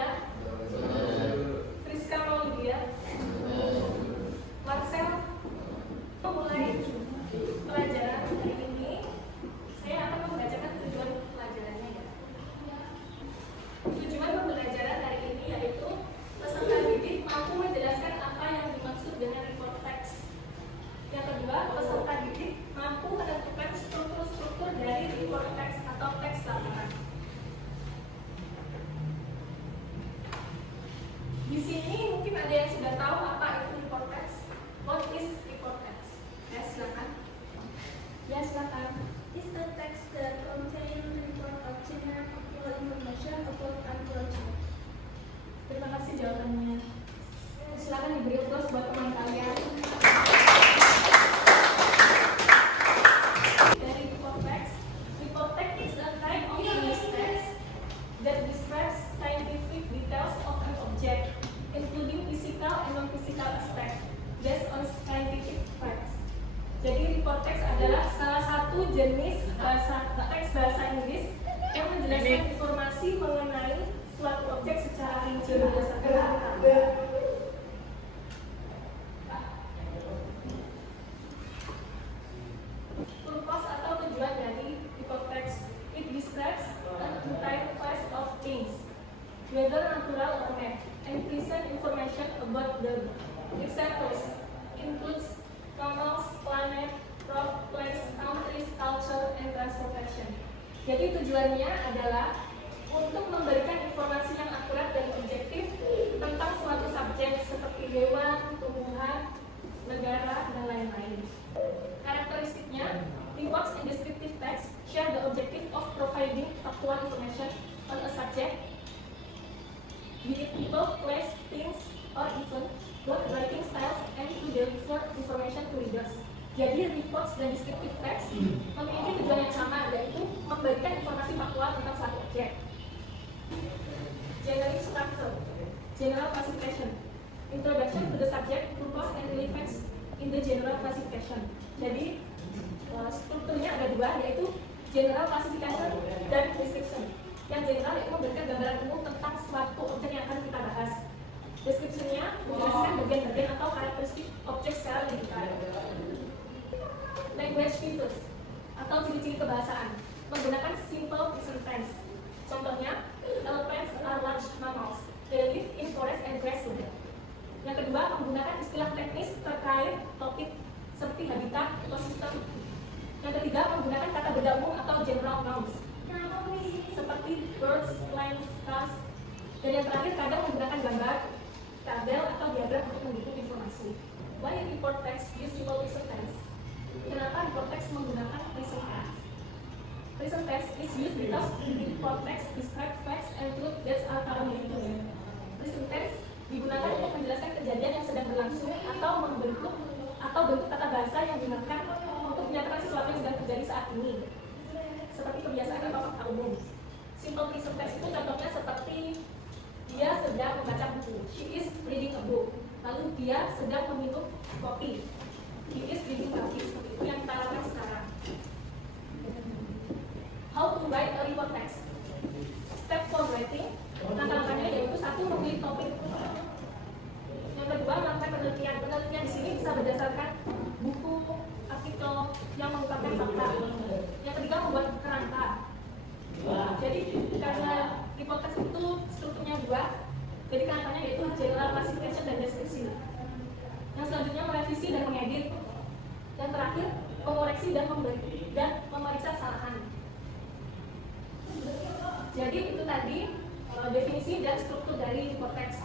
semuanya? Friska Maulia, Marcel. Mulai pelajaran hari ini, saya akan membacakan tujuan pelajarannya ya. Tujuan pembelajaran hari ini yaitu peserta didik mampu menjelaskan apa yang dimaksud dengan report text. Yang kedua, peserta didik mampu menentukan struktur-struktur dari report text atau teks laporan. Di sini mungkin ada yang sudah tahu apa itu report text. What is report text? Ya, silakan. Ya, silakan. Is the text that contain report of general factual information about an project. Terima kasih jawabannya. Silakan diberi aplaus buat teman kalian. Dari report text is a type of English text that describes scientific details of an object, including physical and non-physical aspects, based on scientific facts. Jadi report text adalah salah satu jenis teks bahasa Inggris yang menjelaskan informasi mengenai suatu objek secara rinci berdasarkan data. Purpose atau tujuan dari report text, it describes a entire class of things, whether natural or not, and present information about them. Examples includes animals, planet, crop, place, countries, culture, and transportation. Jadi tujuannya adalah untuk memberikan informasi yang akurat dan objektif tentang suatu subjek seperti hewan, tumbuhan, negara, dan lain-lain. Karakteristiknya, reports and descriptive text share the objective of providing factual information on a subject, be it people, place, things, or even both writing styles and to deliver information to readers. Jadi reports dan descriptive text memiliki tujuan yang sama, yaitu memberikan informasi faktual tentang suatu objek. Generic structure, general classification, introduction to the subject, purpose and relevance in the general classification. Jadi strukturnya ada dua, yaitu general classification dan description. Yang general itu memberikan gambaran umum tentang suatu objek yang akan kita bahas. Deskripsinya menjelaskan bagian-bagian atau karakteristik objek secara lebih detail. Language features atau ciri-ciri kebahasaan menggunakan simple present tense. Contohnya, elephants are large mammals. They live in forest and grassland. Yang kedua, menggunakan istilah teknis terkait topik seperti habitat, ekosistem. Yang ketiga, menggunakan kata benda umum atau general nouns seperti birds, planes, cars. Dan yang terakhir, kadang menggunakan gambar, tabel atau diagram untuk mendukung informasi. Why report text use simple present tense? Kenapa report text menggunakan present tense? Present tense is used because report text describe facts and truth that are currently known. Present tense digunakan untuk menjelaskan kejadian yang sedang berlangsung atau bentuk kata bahasa yang digunakan untuk menyatakan sesuatu yang sedang terjadi saat ini, seperti kebiasaan atau fakta umum. Simple present tense itu contohnya seperti dia sedang membaca buku. She is reading a book. Lalu dia sedang meminum kopi. He is drinking coffee. Seperti itu yang kita lakukan sekarang. How to write a report text? Step for writing. Langkah-langkahnya yaitu satu, memilih topik. Yang kedua, melakukan penelitian. Penelitian di sini bisa berdasarkan buku, artikel yang mengungkapkan fakta. Yang ketiga, membuat kerangka. Jadi karena report text itu strukturnya dua, jadi kerangkanya yaitu general classification dan deskripsi. Yang selanjutnya merevisi dan mengedit. Dan terakhir mengoreksi dan memeriksa kesalahan. Jadi itu tadi definisi dan struktur dari report text.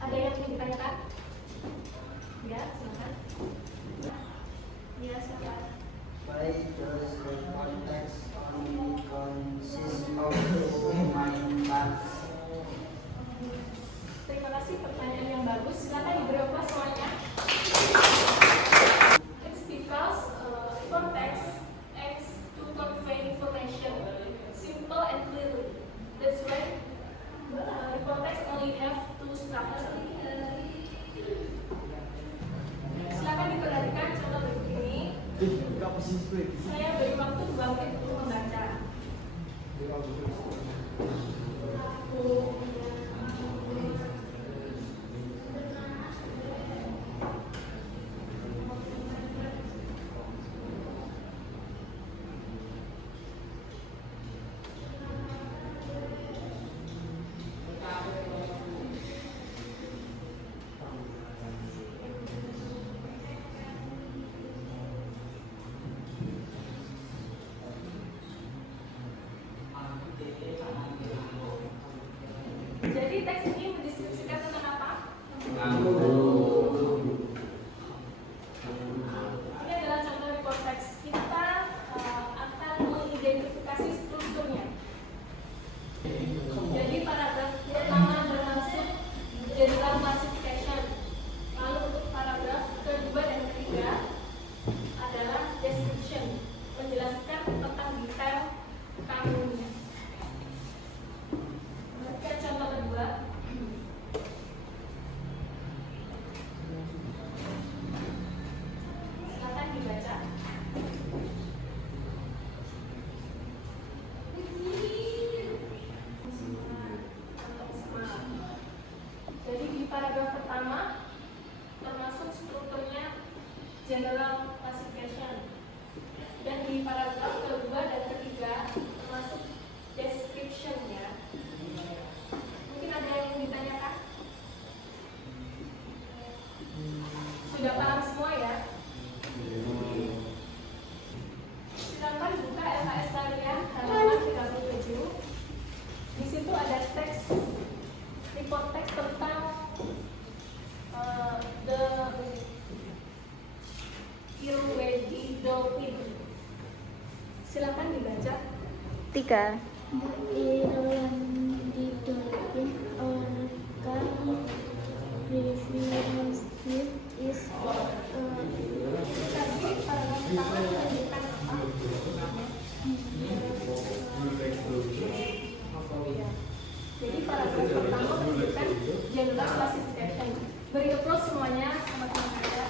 Ada yang ingin ditanyakan? Ya, silakan. Ya, silakan. Why does report text only consist of two main parts? Terima kasih, pertanyaan yang bagus. Silakan diberi aplaus semuanya. It's because report text aims to convey information simple and clearly. That's why report text only have two structures. Silakan diperhatikan contoh berikut ini. Saya beri waktu 2 menit untuk membaca. Aku Ini adalah contoh report text. Kita akan mengidentifikasi strukturnya. Jadi paragraf pertama bermaksud general classification. Lalu untuk paragraf kedua dan ketiga adalah description, menjelaskan tentang detail kamunya. Perhatikan contoh kedua. Silakan dibaca. Jadi di paragraf pertama termasuk strukturnya general classification, dan di paragraf kedua dan ketiga termasuk description-nya. Mungkin ada yang ditanyakan? Sudah paham semua ya? Silakan buka LKS kalian halaman 37. Di situ ada teks report teks tentang the Irwedi Dolphin. Silakan dibaca. 3. Irwedi dolphin organ reference is Tadi paragraf pertama menunjukkan apa? Jadi paragraf pertama menunjukkan general classification. Beri applause semuanya sama-sama ya.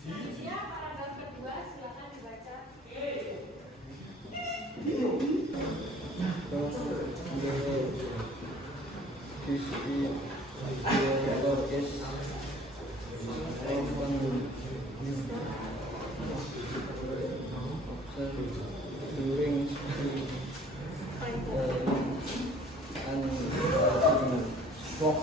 Selanjutnya paragraf kedua, silakan dibaca. during speed and walk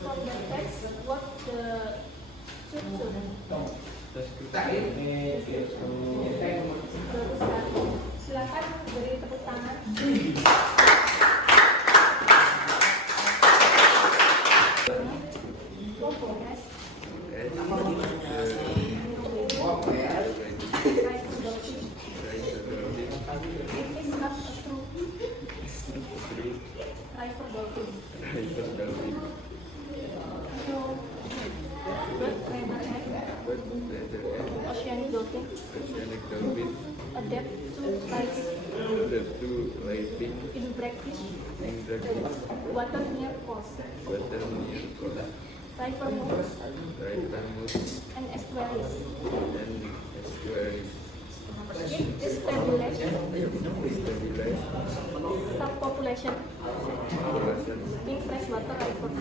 From the text, what the structure? Bagus sekali. Silakan beri tepuk tangan. Progress. It is not a true river dolphin. So, bird, leatherhead, oceanic dolphin, adapt to living in brackish water near coast, river moors, and estuaries. It stabilizes subpopulation in freshwater rivers.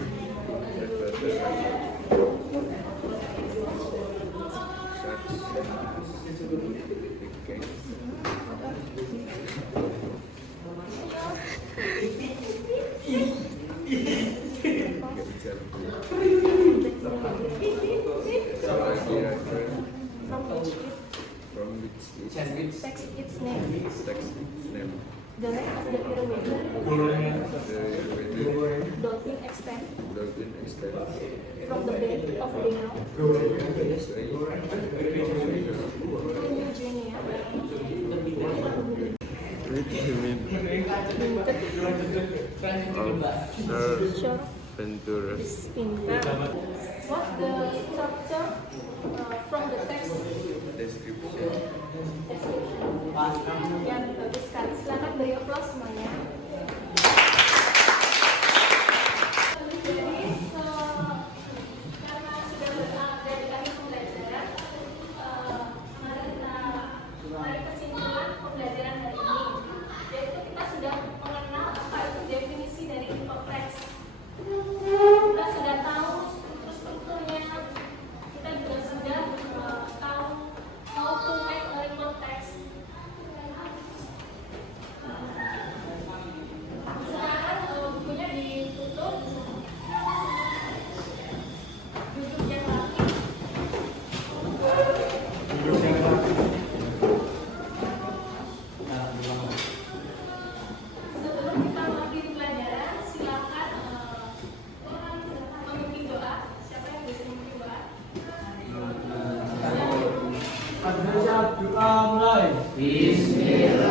From which it takes its name. The neck of the Irwedi dolphin extends from the Bay of Bengal to New Guinea. Shore Venturas. Pintar. What the structure from the text Description. description? Yang bagus sekali. Silakan beri applause semuanya. Jadi, karena sudah berada di akhir pembelajaran, mari kita tarik kesimpulan pembelajaran hari ini. Yaitu kita sudah mengenal apa itu definisi dari infoteks. Kita sudah tahu strukturnya, kita juga sudah tahu how to make a report text. Sekarang bukunya ditutup, duduk yang rapi. Sebelum kita mengakhiri pelajaran, silakan memimpin doa. Siapa yang bisa memimpin doa? Doa mulai. Bismillah.